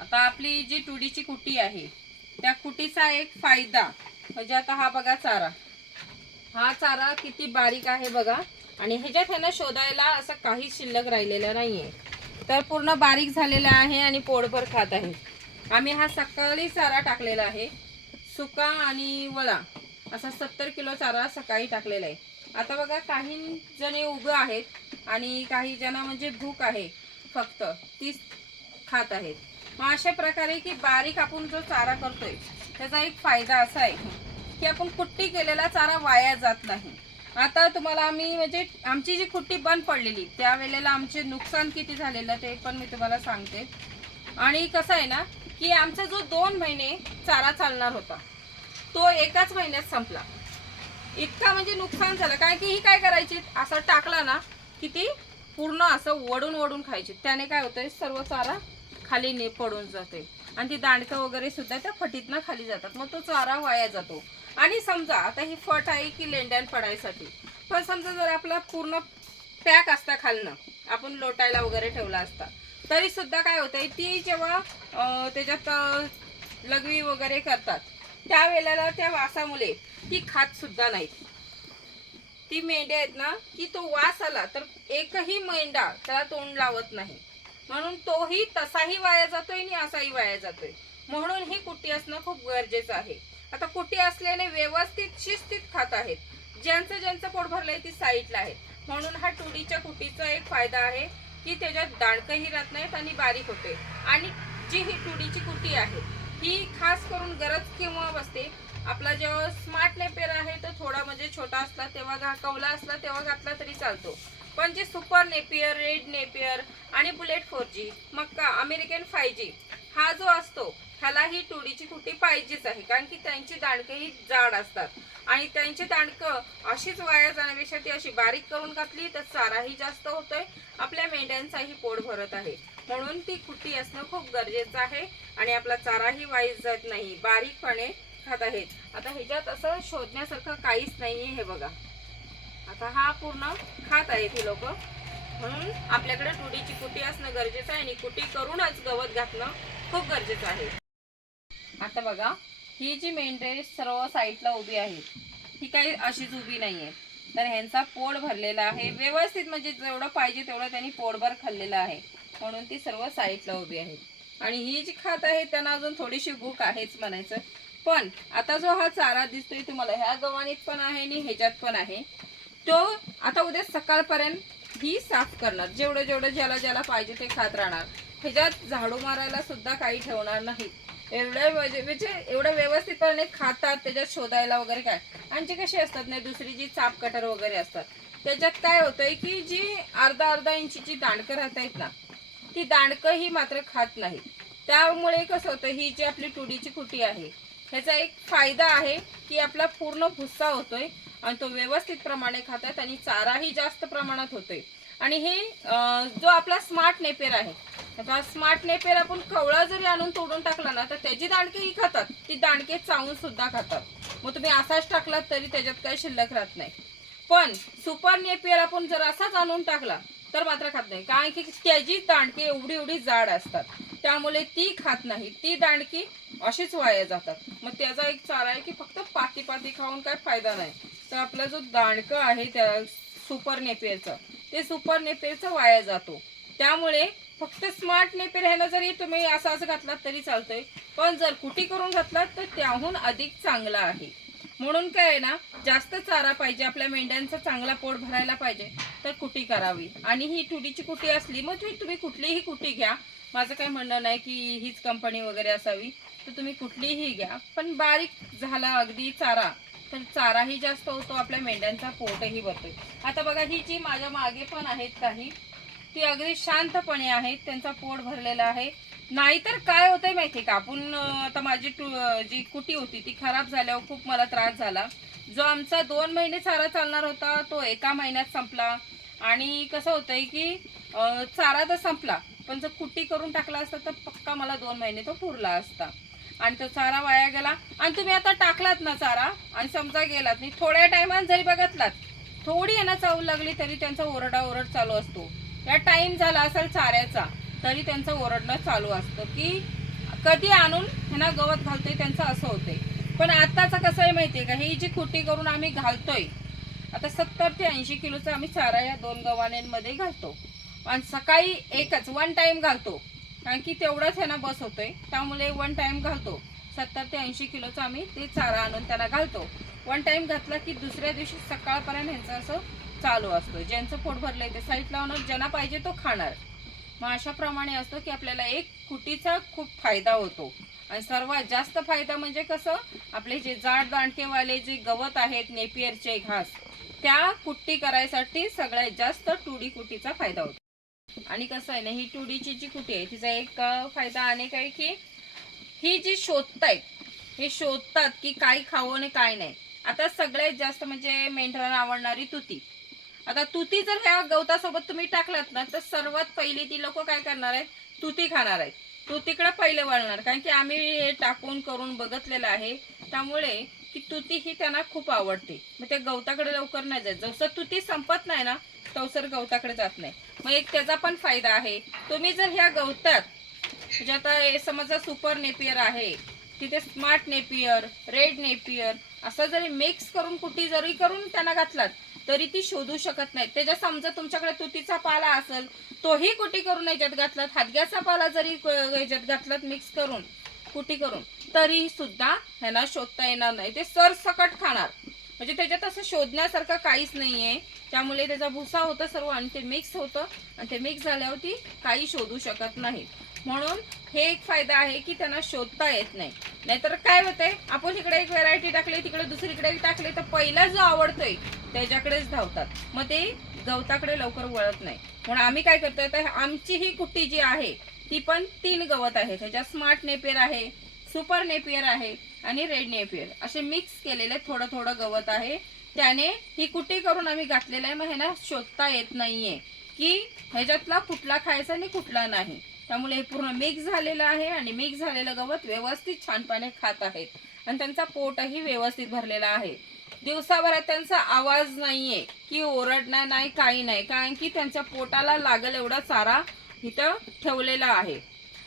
आता आपली जी तुरीची कुटी आहे त्या कुटीचा एक फायदा म्हणजे आता हा बघा चारा, हा चारा किती बारीक आहे बघा, आणि ह्याच्यात ह्याला शोधायला असं काही शिल्लक राहिलेलं नाहीये, तर पूर्ण बारीक झालेला आहे आणि पोटभर खात आहे. आम्ही हा सकाळी चारा टाकलेला आहे, सुका आणि वळा असा 70 किलो चारा सकाळी टाकलेला आहे. आता बघा काही जणे उभं आहेत आणि काही जण म्हणजे भूक आहे फक्त तीच खात आहेत. मग अशा प्रकारे की बारीक आपण जो चारा करतोय त्याचा एक फायदा असा आहे की आपण कुट्टी केलेला चारा वाया जात नाही. आता तुम्हाला आम्ही म्हणजे आमची जी कुट्टी बंद पडलेली त्यावेळेला आमचे नुकसान किती झालेलं ते पण मी तुम्हाला सांगते. आणि कसं आहे ना की आमचा जो 2 महिने चारा चालणार होता तो एकाच महिन्यात संपला. इतका म्हणजे नुकसान झालं, काय की ही काय करायची असं टाकला ना की ती पूर्ण असं वडून वडून खायची. त्याने काय होतंय सर्व चारा खाली पडून जाते आणि ती दांडकं वगैरे सुद्धा त्या फटीतनं खाली जातात, मग तो चारा वाया जातो. आणि समजा आता ही फट आहे की लेंड्यान पडायसाठी, पण समजा जर आपला पूर्ण पॅक असता खालनं आपण लोटायला वगैरे ठेवला असता तरी सुद्धा काय होतंय ती जेव्हा त्याच्यात लघवी वगैरे करतात त्यावेळेला त्या वासामुळे ती खात सुद्धा नाहीत. ती मेंढ्या आहेत ना की तो वास आला तर एकही मेंढा त्याला तोंड लावत नाही, म्हणून तोही तसाही वाया जातोय आणि असाही वाया जातोय. म्हणून ही कुट्टी असणं खूप गरजेचं आहे. आता कुट्टी असल्याने व्यवस्थित शिस्तीत खात आहेत, ज्यांचं ज्यांचं पोट भरलंय ती साईडला आहेत. म्हणून हा तुरीच्या कुट्टीचा एक फायदा आहे की त्याच्यात दाणकंही राहत नाहीत आणि बारीक होते. आणि जी ही तुरीची कुट्टी आहे ही खास करून गरज केव्हा बसते, आपला जेव्हा स्मार्ट नेपियर आहे तो थोडा म्हणजे छोटा असला तेव्हा कवला असला तेव्हा घातला तरी चालतो. पण जे सुपर नेपियर, रेड नेपियर आणि बुलेट 4G, मक्का, अमेरिकन 5G हा जो असतो ह्याला ही तुरीची कुट्टी पाहिजेच आहे, कारण की त्यांची दाणकं ही जाड असतात आणि त्यांची दाणकं अशीच वाया जाण्यापेक्षा ती अशी बारीक करून घातली तर चाराही जास्त होतोय, आपल्या मेंढ्यांचाही पोट भरत आहे. म्हणून ती कुट्टी असणं खूप गरजेचं आहे आणि आपला चाराही वाया जात नाही, बारीकपणे खात आहेत. आता ह्याच्यात असं शोधण्यासारखं काहीच नाहीये. हे बघा आता हा पूर्ण खात आहेत ही लोक, म्हणून आपल्याकडे तुरीची कुटी असणं गरजेचं आहे आणि कुटी करूनच गवत घातणं खूप गरजेचं आहे. आता बघा ही जी मेंढरे सर्व साईडला उभी आहेत ही काही अशीच उभी नाहीये, तर ह्यांचा पोट भरलेला आहे व्यवस्थित, म्हणजे जेवढं पाहिजे तेवढं त्यांनी पोटभर खाल्लेलं आहे, म्हणून ती सर्व साईडला उभी आहेत. आणि ही जी खात आहे त्यांना अजून थोडीशी भूक आहेच म्हणायचं. पण आता जो हा चारा दिसतोय तुम्हाला ह्या गव्हाणीत पण आहे आणि ह्याच्यात पण आहे, तो आता उद्या सकाळपर्यंत ही साफ करणार, जेवढं जेवढं ज्याला ज्याला पाहिजे ते खात राहणार. ह्याच्यात झाडू मारायला सुद्धा काही ठेवणार नाही. म्हणजे एवढं व्यवस्थितपणे खातात, त्याच्यात शोधायला वगैरे काय. आणि जे कसे असतात नाही दुसरी जी चाप कटर वगैरे असतात त्याच्यात काय होतंय की जी अर्धा अर्धा इंचीची दांडकं राहत आहेत ना ती दांडकं ही मात्र खात नाही. त्यामुळे कसं होतं ही जी आपली तुरीची कुटी आहे ह्याचा एक फायदा आहे की आपला पूर्ण भुस्सा होतोय आणि तो व्यवस्थित प्रमाणे खातात आणि चाराही जास्त प्रमाणात होतोय. आणि हे जो आपला स्मार्ट नेपेर आहे, आता स्मार्ट नेपेर आपण कवळा जरी आणून तोडून टाकला ना तर त्याची दांडकेही खातात, ती दांडके चावून सुद्धा खातात. मग तुम्ही असाच टाकलात तरी त्याच्यात काही शिल्लक राहत नाही. पण सुपर नेपियर आपण जर असाच आणून टाकला तर मात्र खात नाही, कारण की त्याची दांडकी एवढी एवढी जाड असतात, त्यामुळे ती खात नाही, ती दांडकी अशीच वाया जातात. मग त्याचा एक चारा आहे की फक्त पाती पाती खाऊन काय फायदा नाही, तर आपला जो दांडकं आहे त्या सुपर नेपियरचं ते सुपर नेपियरचं वाया जातो. त्यामुळे फक्त स्मार्ट नेपियर ह्याला जरी तुम्ही असं असं घातलात तरी चालतंय, पण जर कुटी करून घातलात तर त्याहून अधिक चांगला आहे. म्हणून काय आहे ना, जास्त चारा पाहिजे आपल्या मेंढ्यांचा चांगला पोट भरायला पाहिजे तर कुटी करावी. आणि ही तुरीची कुटी असली मग तुम्ही कुठलीही कुटी घ्या, माझं काही म्हणणं नाही की हीच कंपनी वगैरे असावी, तर तुम्ही कुठलीही घ्या, पण बारीक झाला अगदी चारा तर चाराही जास्त होतो, आपल्या मेंढ्यांचा पोटही भरतो. आता बघा ही जी माझ्या मागे पण आहेत काही, ती अगदी शांतपणे आहेत, त्यांचा पोट भरलेला आहे. नाहीतर काय होतंय माहितीये का, आपण आता माझी जी कुटी होती ती खराब झाल्यावर खूप मला त्रास झाला. जो आमचा 2 महिने चारा चालणार होता तो एका महिन्यात संपला. आणि कसं होतंय की चारा तर संपला पण जर कुटी करून टाकला असता तर पक्का मला 2 महिने तो पुरला असता आणि तो चारा वाया गेला. आणि तुम्ही आता टाकलात ना चारा आणि समजा गेलात नाही, थोड्या टायमात जरी बघितलात थोडी यांना चव लागली तरी त्यांचा ओरडा ओरड चालू असतो. या टाइम झाला असेल चाऱ्याचा तरी त्यांचं ओरडणं चालू असतं की कधी आणून ह्यांना गवत घालतोय त्यांचं असं होतंय. पण आताचं कसं आहे माहिती आहे का, ही जी कुट्टी करून आम्ही घालतोय आता 70 ते 80 किलोचा आम्ही चारा या 2 गव्हाण्यांमध्ये घालतो. आणि सकाळी एकच वन टाइम घालतो, कारण की तेवढंच ह्यांना बस होतोय. त्यामुळे वन टाइम घालतो. 70 ते 80 किलोचा आम्ही ते चारा आणून त्यांना घालतो. वन टाइम घातला की दुसऱ्या दिवशी सकाळपर्यंत ह्यांचं असं चालू असतं. ज्यांचं पोट भरलंय ते साईड लावणार, ज्यांना पाहिजे तो खाणार. मग अशाप्रमाणे असतं की आपल्याला एक कुटीचा खूप फायदा होतो. आणि सर्वात जास्त फायदा म्हणजे कसं, आपले जे जाड दांडकेवाले जे गवत आहेत नेपियरचे घास, त्या कुट्टी करायसाठी सगळ्यात जास्त टुडी कुटीचा फायदा होतो. आणि कसं आहे ना, ही टुडीची जी कुटी आहे तिचा एक फायदा अनेक आहे की ही जी शोधतायत हे शोधतात की काय खावं आणि काय नाही. आता सगळ्यात जास्त म्हणजे मेंढरांना आवडणारी तुती. आता तुती जर ह्या गवतासोबत तुम्ही टाकलात ना, तर सर्वात पहिली ती लोक काय करणार आहेत, तुती खाणार आहेत. तुतीकडे पहिले वळणार, कारण की आम्ही हे टाकून करून बघितलेलं आहे. त्यामुळे की तुती ही त्यांना खूप आवडते. मग त्या गवताकडे लवकर नाही जात. जसं तुती संपत नाही ना तवसर गवताकडे जात नाही. मग एक त्याचा पण फायदा आहे. तुम्ही जर ह्या गवतात म्हणजे आता समजा सुपर नेपियर आहे, तिथे स्मार्ट नेपियर, रेड नेपियर असं जरी मिक्स करून कुटी जरी करून त्यांना घातलात तरी ती शोधू शकत नाही. त्याच्या समजा तुमच्याकडे तुतीचा पाला असेल तोही कुटी करून याच्यात घातलात, हातग्याचा पाला जरी याच्यात घातलात मिक्स करून कुटी करून, तरी सुद्धा ह्यांना शोधता येणार नाही. ते सरसकट खाणार. म्हणजे त्याच्यात असं शोधण्यासारखं काहीच नाहीये. त्यामुळे त्याचा भुसा होतं सर्व आणि ते मिक्स होतं आणि ते मिक्स झाल्यावरती काही शोधू शकत नाही. म्हणून हे एक फायदा आहे की त्यांना शोधता येत नाही. नाहीतर काय होतंय, आपण इकडे एक व्हेरायटी टाकली तिकडे दुसरीकडे टाकली तर पहिला जो आवडतोय त्याच्याकडेच धावतात. मग ते गवताकडे लवकर वळत नाही. म्हणून आम्ही काय करतोय, तर आमची ही कुट्टी जी आहे ती पण 3 गवत आहे. त्याच्यात स्मार्ट नेपियर आहे, सुपर नेपियर आहे आणि रेड नेपियर असे मिक्स केलेले थोडं थोडं गवत आहे. त्याने ही कुट्टी करून आम्ही घातलेलं आहे. मग ह्यांना शोधता येत नाहीये की ह्याच्यातला कुठला खायचा आणि कुठला नाही. त्यामुळे हे पूर्ण मिक्स झालेलं आहे आणि मिक्स झालेलं गवत व्यवस्थित छानपणे खात आहेत आणि त्यांचा पोटही व्यवस्थित भरलेला आहे. दिवसाभरात त्यांचा आवाज नाहीये की ओरडणार नाही, काही नाही, कारण की त्यांच्या पोटाला लागल एवढा चारा इथं ठेवलेला आहे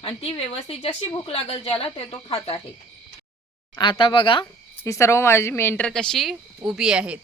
आणि ती व्यवस्थित जशी भूक लागल ज्याला ते तो खात आहे. आता बघा ही सर्व माझी मेंढर कशी उभी आहेत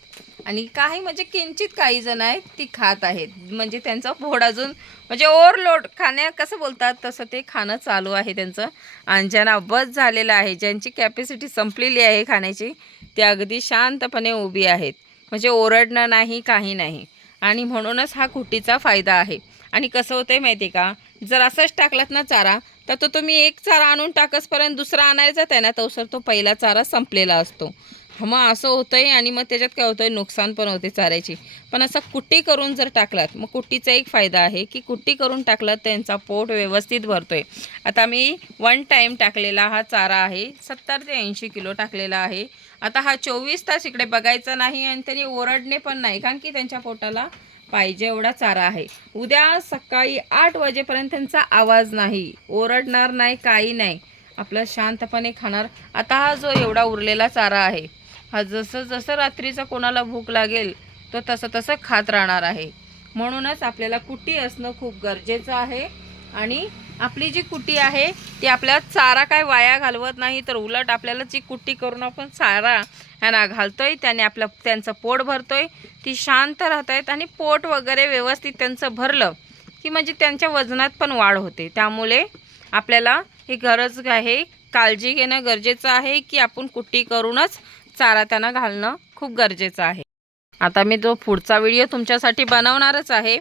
आणि काही म्हणजे किंचित काही जण आहेत ती खात आहेत. म्हणजे त्यांचा पोट अजून म्हणजे ओव्हरलोड खाण्या कसं बोलतात तसं ते खाणं चालू आहे त्यांचं. आणि ज्यांना बस झालेलं आहे, ज्यांची कॅपॅसिटी संपलेली आहे खाण्याची, ते अगदी शांतपणे उभी आहेत. म्हणजे ओरडणं नाही, काही नाही. आणि म्हणूनच हा कुट्टीचा फायदा आहे. आणि कसं होतंय माहिती आहे का, जर असंच टाकलात ना चारा तर तो तुम्ही एक चारा आणून टाकसपर्यंत दुसरा आणायला जाताय ना तवसर तो पहिला चारा संपलेला असतो. मग असं होतंय आणि मग त्याच्यात काय होतंय, नुकसान पण होते चाऱ्याची. पण असं कुट्टी करून जर टाकलात, मग कुट्टीचा एक फायदा आहे की कुट्टी करून टाकलात त्यांचा पोट व्यवस्थित भरतोय. आता मी वन टाईम टाकलेला हा चारा आहे, 70 ते 80 किलो टाकलेला आहे. आता हा 24 तास इकडे बघायचा नाही आणि त्यांनी ओरडणे पण नाही, कारण की त्यांच्या पोटाला पाहिजे एवढा चारा आहे. उद्या सकाळी 8 वाजेपर्यंत त्यांचा आवाज नाही, ओरडणार नाही, काही नाही, आपलं शांतपणे खाणार. आता हा जो एवढा उरलेला चारा आहे हा जसं जसं रात्रीचं कोणाला भूक लागेल तो तसं तसं खात राहणार आहे. म्हणूनच आपल्याला कुट्टी असणं खूप गरजेचं आहे. आणि आपली जी कुट्टी आहे ती आपल्या चारा काय वाया घालवत नाही, तर उलट आपल्याला जी कुट्टी करून आपण चारा ह्यांना घालतोय त्याने त्यांचं पोट भरतोय, ती शांत राहत आहेत आणि पोट वगैरे व्यवस्थित त्यांचं भरलं की म्हणजे त्यांच्या वजनात पण वाढ होते. त्यामुळे आपल्याला ही गरज आहे, काळजी घेणं गरजेचं आहे की आपण कुट्टी करूनच चारा त्यांना घालणं खूप गरजेचं आहे. आता मी जो पुढचा व्हिडिओ तुमच्यासाठी बनवणारच आहे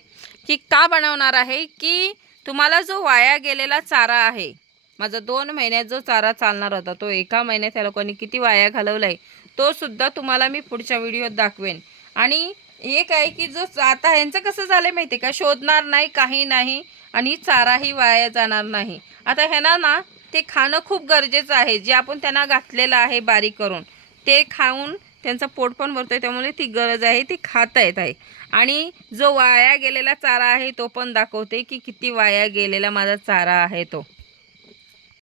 की का बनवणार आहे की तुम्हाला जो वाया गेलेला चारा आहे, माझा 2 महिन्यात जो चारा चालणार होता तो 1 महिन्यात त्या लोकांनी किती वाया घालवला आहे तो सुद्धा तुम्हाला मी पुढच्या व्हिडिओत दाखवेन. आणि एक आहे की जो आता ह्यांचं कसं झालं आहे माहिती आहे का, शोधणार नाही, काही नाही आणि चाराही वाया जाणार नाही. आता ह्यांना ना ते खाणं खूप गरजेचं आहे, जे आपण त्यांना घातलेलं आहे बारीक करून ते खाऊन त्यांचं पोट पण भरतोय. त्यामुळे ती गरज आहे ती खाता येत आहे. आणि जो वाया गेलेला चारा आहे तो पण दाखवते की किती वाया गेलेला माझा चारा आहे तो.